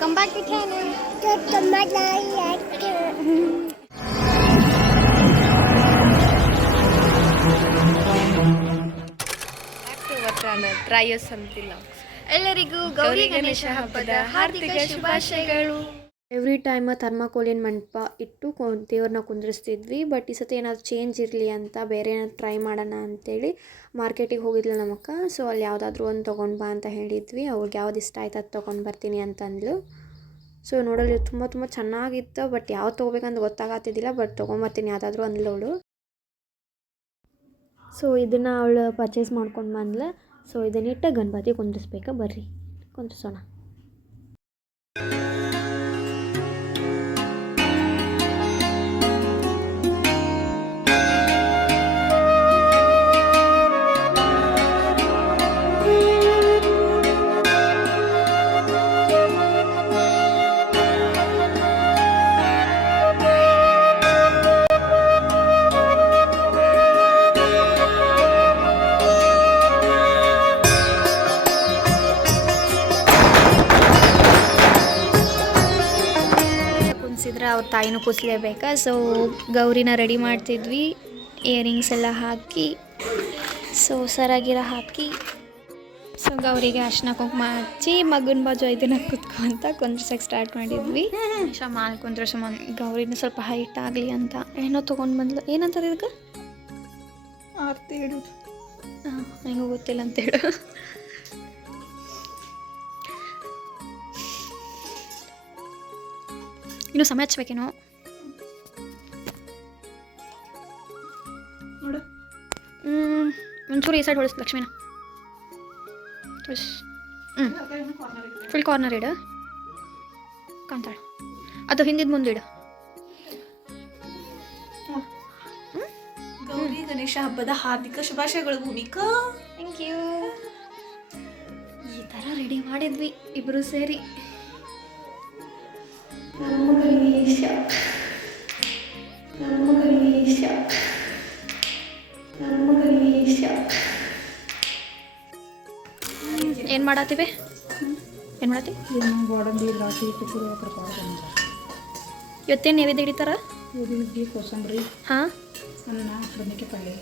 Welcome back to channel. ಟ್ರಯಸ್ ಅಂತಿಲ್ಲ. ಎಲ್ಲರಿಗೂ ಗೌರಿ ಗಣೇಶ ಹಬ್ಬದ ಹಾರ್ದಿಕ ಶುಭಾಶಯಗಳು. ಎವ್ರಿ ಟೈಮ್ ಥರ್ಮಾಕೋಲಿನ ಮಂಟಪ ಇಟ್ಟು ದೇವ್ರನ್ನ ಕುಂದ್ರಿಸ್ತಿದ್ವಿ. ಬಟ್ ಈ ಸತಿ ಏನಾದರೂ ಚೇಂಜ್ ಇರಲಿ ಅಂತ ಬೇರೆ ಏನಾದ್ರು ಟ್ರೈ ಮಾಡೋಣ ಅಂತೇಳಿ ಮಾರ್ಕೆಟಿಗೆ ಹೋಗಿದ್ಲು ನಮ್ಮಕ್ಕ. ಸೊ ಅಲ್ಲಿ ಯಾವುದಾದ್ರೂ ಒಂದು ತೊಗೊಂಡು ಬಾ ಅಂತ ಹೇಳಿದ್ವಿ. ಅವ್ರಿಗೆ ಯಾವ್ದು ಇಷ್ಟ ಆಯ್ತು ಅದು ತೊಗೊಂಡು ಬರ್ತೀನಿ ಅಂತಂದ್ಲು. ಸೊ ನೋಡಲು ತುಂಬ ತುಂಬ ಚೆನ್ನಾಗಿತ್ತು. ಬಟ್ ಯಾವ್ದು ತೊಗೋಬೇಕಂತ ಗೊತ್ತಾಗತ್ತಿದ್ದಿಲ್ಲ. ಬಟ್ ತೊಗೊಂಬರ್ತೀನಿ ಯಾವುದಾದ್ರೂ ಅಂದ್ಲವಳು. ಸೊ ಇದನ್ನು ಅವಳು ಪರ್ಚೇಸ್ ಮಾಡ್ಕೊಂಡು ಬಂದ್ಲು. ಸೊ ಇದನ್ನಿಟ್ಟು ಗಣಪತಿ ಕುಂದಿಸ್ಬೇಕಾ, ಬರ್ರಿ ಕುಂದಿಸೋಣ. ಅವ್ರ ತಾಯಿನೂ ಕೂಸಲೇಬೇಕಾ. ಸೊ ಗೌರಿನ ರೆಡಿ ಮಾಡ್ತಿದ್ವಿ. ಇಯರಿಂಗ್ಸ್ ಎಲ್ಲ ಹಾಕಿ, ಸೊ ಸರಾಗಿರ ಹಾಕಿ, ಸೊ ಗೌರಿಗೆ ಅರ್ಶಿನ ಕುಂಕುಮ ಹಚ್ಚಿ ಮಗನ ಬಾಜು ಇದನ್ನ ಕುತ್ಕೊ ಅಂತ ಕುಂದ್ರಸಕ್ಕೆ ಸ್ಟಾರ್ಟ್ ಮಾಡಿದ್ವಿ. ಮಾಲ್ ಕುಂದ್ರಸ ಗೌರಿನ ಸ್ವಲ್ಪ ಹೈಟ್ ಆಗಲಿ ಅಂತ ಏನೋ ತೊಗೊಂಡು ಬಂದ್ಲು. ಏನಂತಾರೆ ಇದಕ್ಕೆ? ಆರ್ತಿ ಇಡೋದು. ಹಾಂ, ನನಗೂ ಗೊತ್ತಿಲ್ಲ ಅಂತೇಳು. ಇನ್ನು ಸಮಯ ಹಚ್ಬೇಕೇನೋ. ಒಂಚೂರು ಈ ಸೈಡ್ ಹೊಳಿಸ್ ಲಕ್ಷ್ಮೀನ. ಫುಲ್ ಕಾರ್ನರ್ ಇಡು, ಕಾಣ್ತಾಳೆ. ಅದು ಹಿಂದಿದ್ದು ಮುಂದಿಡು. ಗೌರಿ ಗಣೇಶ ಹಬ್ಬದ ಹಾರ್ದಿಕ ಶುಭಾಶಯಗಳು ಭೂಮಿಕಾ. Thank you. ಈ ಥರ ರೆಡಿ ಮಾಡಿದ್ವಿ ಇಬ್ಬರು ಸೇರಿ. ಏನು ಮಾಡತ್ತೀವಿ? ಏನು ಮಾಡತ್ತಿ? ಇವತ್ತೇನು ನೈವೇದ್ಯ ಹಿಡಿತಾರ? ಕೋಸಂಬರಿ, ಹಾಂ, ಅನ್ನ, ಬದನೆಕಾಯಿ ಪಲ್ಯ,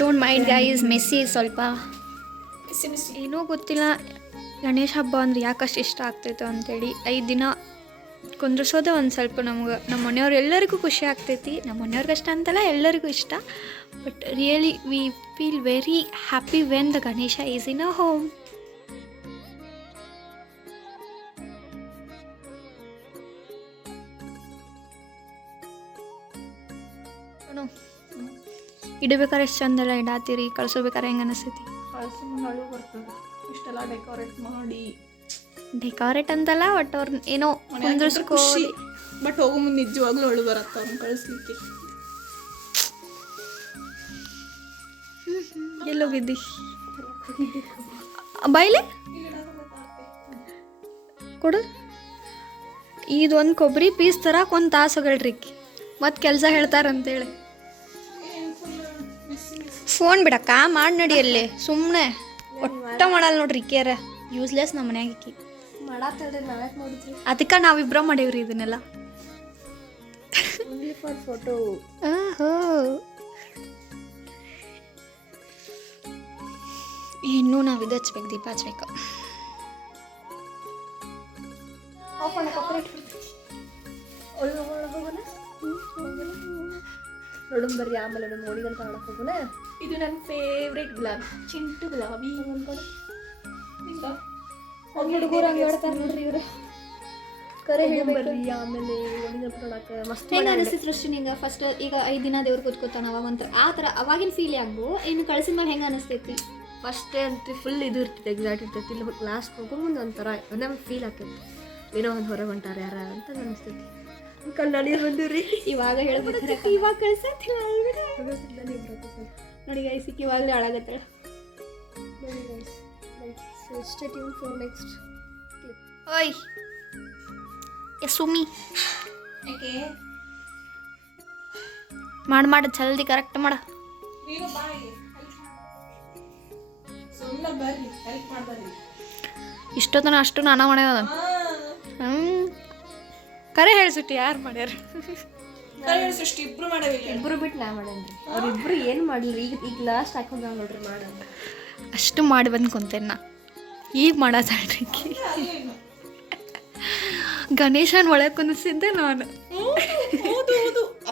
ಡೋಂಟ್ ಮೈಂಡ್ ಗೈಸ್, ಮೆಸ್ಸಿ ಸ್ವಲ್ಪ ಏನೂ ಗೊತ್ತಿಲ್ಲ. ಗಣೇಶ ಹಬ್ಬ ಅಂದ್ರೆ ಯಾಕಷ್ಟು ಇಷ್ಟ ಆಗ್ತೈತೆ ಅಂತೇಳಿ 5 ದಿನ ಕುಂದ್ರಿಸೋದೇ ಒಂದು ಸ್ವಲ್ಪ ನಮ್ಗೆ, ನಮ್ಮ ಮನೆಯವ್ರು ಎಲ್ಲರಿಗೂ ಖುಷಿ ಆಗ್ತೈತಿ. ನಮ್ಮ ಮನೆಯವ್ರಿಗಷ್ಟ ಅಂತಲ್ಲ, ಎಲ್ಲರಿಗೂ ಇಷ್ಟ. But really we feel very happy when the Ganesha is in a home. ಇಡಬೇಕಾರೆ ಎಷ್ಟು ಚಂದೆಲ್ಲ ಇಡಾತೀರಿ, ಕಳ್ಸೋಬೇಕಾರೆ ಹೆಂಗೆ ಅನಿಸ್ತೈತಿ? ಇಷ್ಟೆಲ್ಲ ಡೆಕೋರೇಟ್ ಮಾಡಿ, ಡೆಕೋರೇಟ್ ಅಂತಲ್ಲ, ಒಟ್ಟು ಅವ್ರನ್ನ ಏನೋ ಕುಂದ್ರಿಸ್ಕೊಳ್ಳಿ. ಬಟ್ ಹೋಗೋ ಮುಂದೆ ನಿಜವಾಗ್ಲೂ ಅಳು ಬರತ್ತ ಅವ್ರನ್ನ ಕಳಿಸ್ಲಿಕ್ಕೆ. ಎಲ್ಲೋಗಿದ್ದಿ ಬಾಯ್ಲೆ ಕೊಡು. ಇದೊಂದು ಕೊಬ್ಬರಿ ಪೀಸ್ ತರಕ್ಕೆ 1 ತಾಸು ಹೋಗಲ್ರಿ. ಮತ್ತು ಕೆಲಸ ಹೇಳ್ತಾರಂತೇಳಿ ಫೋನ್ ಬಿಡಕ್ಕ ಮಾಡಿ ನಡಿಯಲ್ಲೇ. ಸುಮ್ಮನೆ ಒಟ್ಟ ಮಾಡಲ್ಲ ನೋಡ್ರಿ ಕೇರ, ಯೂಸ್ಲೆಸ್ ನಮ್ಮ ಮನ್ಯಾಗ ಇಕ್ಕಿ ಮಾಡಾತಲ್ರಿ. ನಾವ್ಯಾಕೆ ನೋಡಿದ್ರಿ? ಅದಕ್ಕೆ ನಾವಿಬ್ಬರ ಮಾಡೇವ್ರಿ ಇದನ್ನೆಲ್ಲ. For photo. ಓಹೋ, ಇನ್ನೂ ನಾವು ಇದು ಹಚ್ಬೇಕು, ದೀಪ ಹಚ್ಬೇಕು. ನೋಡೋಣ ಬರ್ರಿ, ಆಮೇಲೆ ನಮ್ಮ ಓಣಿಗಂತ ಮಾಡಕ್ಕೆ ಹೋಗೋಣ. ಇದು ನನ್ನ ಫೇವ್ರೇಟ್ ಗುಲಾಬಿ, ಚಿಂಟು ಗುಲಾಬಿ. ಹುಡುಗರು ಹಂಗೆ ಆಡ್ತಾರೆ ನೋಡ್ರಿ ಇವರು. ಕರೆ ಬರ್ರಿ, ಆಮೇಲೆ ಓಣಿಗಂತ ನೋಡಕ್ಕೆ ಮಸ್ತ್. ಹೆಂಗೆ ಅನಿಸ್ತಿ ಸೃಷ್ಟಿ ನಿಂಗೆ? ಫಸ್ಟ್ ಈಗ 5 ದಿನ ದೇವ್ರು ಕೂತ್ಕೋತಾನ, ಅವಾಗ ಒಂಥರ ಆ ಥರ ಅವಾಗಿನ ಫೀಲ್ ಆಗು. ಇನ್ನು ಕಳ್ಸಿದ ಮೇಲೆ ಹೆಂಗೆ ಅನಿಸ್ತೈತಿ? ಫಸ್ಟ್ ಅಂತೂ ಫುಲ್ ಇದು ಇರ್ತೈತೆ, ಎಕ್ಸೈಟ್ ಇರ್ತೈತಿ. ಇಲ್ಲ ಲಾಸ್ಟ್ ಹೋಗೋ ಮುಂದೆ ಒಂಥರ ನಮ್ಗೆ ಫೀಲ್ ಆಗ್ತೈತಿ, ಏನೋ ಒಂದು ಹೊರಗೆ ಹೊಂಟಾರ ಯಾರ ಅಂತ ಅನಿಸ್ತೈತಿ. ಕಣ್ಣಾಡಿ ಬಂದಿವ್ರಿ. ಇವಾಗ ಹೇಳ್ಬೇಕಾರೆ ಇವಾಗ ಕಳ್ಸತ್ತಿಲ್ಲ ನೋಡಿ ಗೈಸ್, ಇವಾಗಲೇ ಹಾಳಾಗತ್ತಾಳೆ. Stay tuned for next clip. ಓಯ್ ಸುಮ್ಮಿ ಮಾಡು ಜಲ್ದಿ ಕರೆಕ್ಟ್ ಮಾಡ. ಇಷ್ಟೊತ್ತನ ಅಷ್ಟು ನಾನಾ ಮಾಡ್ಯಾವ ಕರೆ ಹೇಳ್ಸಿಟ್ಟು ಯಾರು ಮಾಡ್ಯಾರ ಇಬ್ರು ಬಿಟ್ಟು ನಾ ಮಾಡೇನ್ರಿ ಅವ್ರಿಬ್ರು ಏನು ಮಾಡಲಿ ಈಗ ಲಾಸ್ಟ್ ಹಾಕೊಂಡ್ ನೋಡ್ರಿ ಮಾಡೋದು ಅಷ್ಟು ಮಾಡಿ ಬಂದು ಕುಂತೇನೆ ನಾ ಈಗ ಮಾಡತ್ತಾಳ್ರಿ ಗಣೇಶನ್ ಒಳಗೆ ಕುಂದಿಸಿದ್ದೆ ನಾನು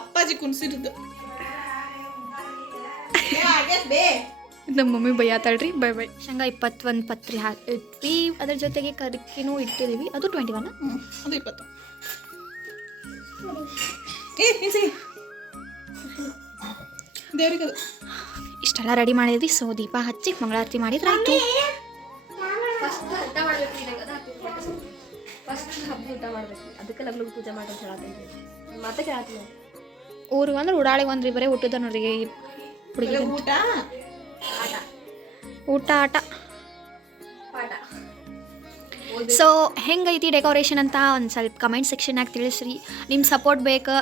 ಅಪ್ಪಾಜಿ ಕುಣಿಸಿದ್ದು ನಮ್ಮ ಮಮ್ಮಿ ಬೈಯಾತಾಳ್ರಿ ಬೈ ಬೈ ಶಂಗ 21 ಪತ್ರಿ ಹಾಕಿ ಅದ್ರ ಜೊತೆಗೆ ಕರಿಕಿನೂ ಇಟ್ಟಿದ್ದೀವಿ ಅದು 21 ಅದು 20 ದೇವ್ರಿಗೆ ಇಷ್ಟೆಲ್ಲ ರೆಡಿ ಮಾಡಿದ್ವಿ ಸೊ ದೀಪ ಹಚ್ಚಿ ಮಂಗಳಾರತಿ ಮಾಡಿದ್ರೆ ಆಯ್ತು ಫಸ್ಟ್ ಹಬ್ಬ ಊಟ ಮಾಡ್ಬೇಕು ಅದಕ್ಕೆ ಲಗ್ನ ಪೂಜೆ ಮಾಡೋದು ಹೇಳತ್ತೀನಿ ಮತ್ತೆ ಕೇಳತ್ತೀನಿ ಊರಿಗೆ ಅಂದ್ರೆ ಉಡಾಳಿಗೆ ಒಂದ್ರಿ ಬರೀ ಊಟದ ನೋಡ್ರಿ ಹುಡುಗಿ ಊಟ ಊಟ ಆಟ ಸೊ ಹೆಂಗೈತಿ ಡೆಕೋರೇಷನ್ ಅಂತ ಒಂದು ಸ್ವಲ್ಪ ಕಮೆಂಟ್ ಸೆಕ್ಷನ್ನಾಗ ತಿಳಿಸ್ರಿ ನಿಮ್ಮ ಸಪೋರ್ಟ್ ಬೇಕು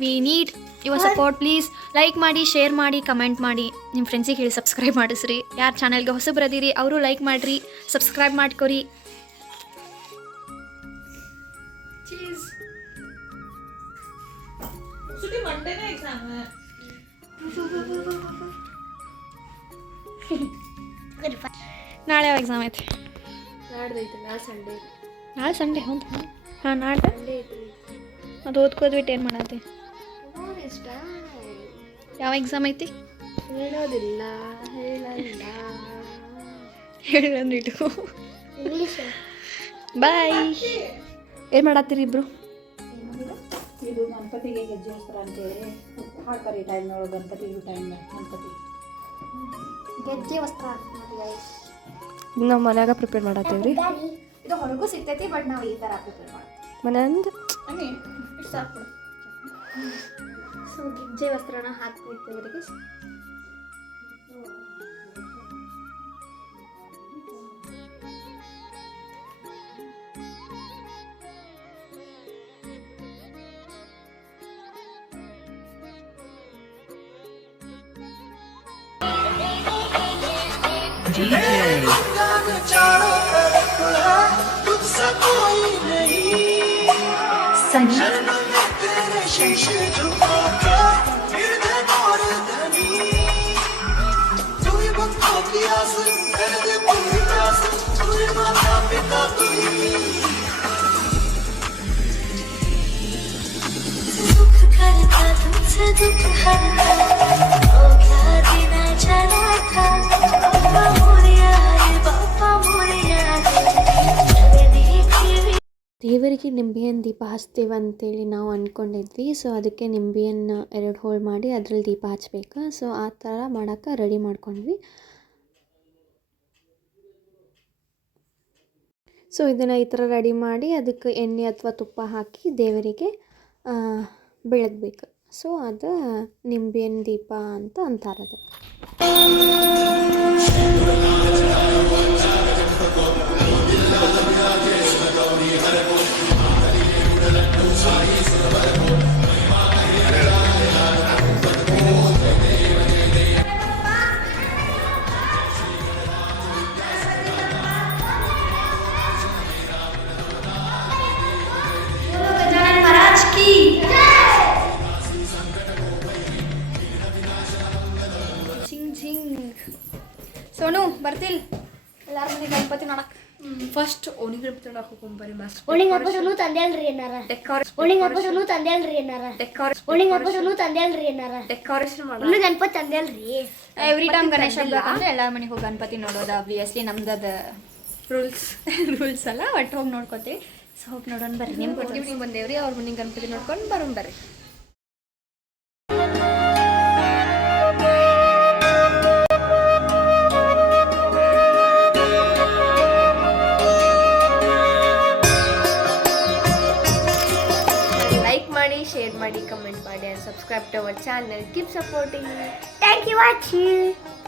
we need your support please like ಮಾಡಿ ಶೇರ್ ಮಾಡಿ ಕಮೆಂಟ್ ಮಾಡಿ ನಿಮ್ಮ ಫ್ರೆಂಡ್ಸಿಗೆ ಹೇಳಿ ಸಬ್ಸ್ಕ್ರೈಬ್ ಮಾಡಿಸ್ರಿ ಯಾರು ಚಾನಲ್ಗೆ ಹೊಸಬ್ರದಿರಿ ಅವರು ಲೈಕ್ ಮಾಡಿರಿ ಸಬ್ಸ್ಕ್ರೈಬ್ ಮಾಡ್ಕೊರಿ ಮಂಡೇನೇ ಎಕ್ಸಾಮ್ ನಾಳೆ ಯಾವ ಎಕ್ಸಾಮ್ ಐತಿ ನಾಡ್ದೈತೆ ನಾಳೆ ಸಂಡೇ ನಾಳೆ ಸಂಡೇ ಹೌದು ಹಾಂ ನಾಳೆ ಸಂಡೇ ಐತಿ ಅದು ಓದ್ಕೋದ್ಬಿಟ್ಟು ಏನು ಮಾಡತ್ತೆ ಇಷ್ಟ ಯಾವ ಎಕ್ಸಾಮ್ ಐತಿ ಹೇಳೋದಿಲ್ಲ ಹೇಳಲ್ಲ ಹೇಳಂದಿಟ್ಟು ಇಂಗ್ಲೀಷ್ ಬಾಯ್ ಏನು ಮಾಡತ್ತೀರಿ ಇಬ್ರು ಇದು ಗಣಪತಿಗೆ ಗೆಜ್ಜೆ ವಸ್ತ್ರ ಅಂತೇಳಿ ಹಾಕ್ತಾರೆ ಈ ಟೈಮ್ನೊಳಗೆ ಗಣಪತಿ ಇರೋ ಟೈಮ್ನಾಗ ಗಣಪತಿ ಗೆಜ್ಜೆ ವಸ್ತ್ರ ನಾವು ಮನ್ಯಾಗ ಪ್ರಿಪೇರ್ ಮಾಡತ್ತೀವಿ ರೀ ಇದು ಹೊರಗೂ ಸಿಗ್ತೈತಿ ಬಟ್ ನಾವು ಈ ಥರ ಪ್ರಿಪೇರ್ ಮಾಡ್ತೀವಿ ಮನೆಯಿಂದ ಸೊ ಗೆಜ್ಜೆ ವಸ್ತ್ರನ ಹಾಕ್ಬಿಡ್ತೀವಿ ಅವರಿಗೆ ದೇವರಿಗೆ ನಿಂಬೆಹಣ್ಣು ದೀಪ ಹಚ್ತೇವೆ ಅಂತೇಳಿ ನಾವು ಅಂದ್ಕೊಂಡಿದ್ವಿ ಸೊ ಅದಕ್ಕೆ ನಿಂಬೆಹಣ್ಣು 2 ಹೋಲ್ ಮಾಡಿ ಅದ್ರಲ್ಲಿ ದೀಪ ಹಚ್ಬೇಕು ಸೊ ಆ ಥರ ಮಾಡೋಕ್ಕೆ ರೆಡಿ ಮಾಡ್ಕೊಂಡ್ವಿ ಸೊ ಇದನ್ನು ಈ ಥರ ರೆಡಿ ಮಾಡಿ ಅದಕ್ಕೆ ಎಣ್ಣೆ ಅಥವಾ ತುಪ್ಪ ಹಾಕಿ ದೇವರಿಗೆ ಬೆಳಗಬೇಕು ಸೊ ಅದು ನಿಂಬೆಹಣ್ಣು ದೀಪ ಅಂತ ಅಂತಾರೆ ಅದು ಸೋನು ಬರ್ತಿಲ್ ಎಲ್ಲಾರ ಮನೆ ಗಣಪತಿ ನೋಡಕ್ ಫಸ್ಟ್ ಓಣಿಗೆ ಗಣಪತಿ ನೋಡಕ್ಕೆ ಹೋಗ್ಕೊಂಬರಿ ಮಸ್ತ್ ಓಣಿಗೆ ಹಬ್ಬದಲ್ಲೂ ತಂದೇಳ್ರಿ ಏನಾರ ಓಣಿಗೆ ಹಬ್ಬದಲ್ಲೂ ತಂದೇಳ್ರಿ ಏನಾರ ಓಣಿಗೆ ಹಬ್ಬದಲ್ಲೂ ತಂದೇಳ್ರಿ ಏನಾರ ಡೆಕೋರೇಷನ್ ಮಾಡಿ ಇನ್ನೂ ಗಣಪತಿ ತಂದೇಳ್ರಿ ಎವ್ರಿ ಟೈಮ್ ಗಣೇಶ ಹಬ್ಬ ಅಂದ್ರೆ ಎಲ್ಲಾರ ಮನೆಗೆ ಹೋಗಿ ಗಣಪತಿ ನೋಡೋದು ಆಬ್ವಿಯಸ್ಲಿ ನಮ್ದದ ರೂಲ್ಸ್ ಅಲ್ಲ ಒಟ್ಟು ಹೋಗಿ ನೋಡ್ಕೋತೀವಿ ಸೊ ಹೋಗಿ ನೋಡೋಣ ಬರ್ರಿ ನಿಮ್ಗೆ ಕೊಡ್ತೀವಿ ಬಂದೇವ್ರಿ ಅವ್ರ ಮನೆಗೆ ಗಣಪತಿ ನೋಡ್ಕೊಂಡು ಬರೋಣ ಬರ್ರಿ share ಮಾಡಿ, comment ಮಾಡಿ and subscribe to our channel. Keep supporting. Thank you for watching.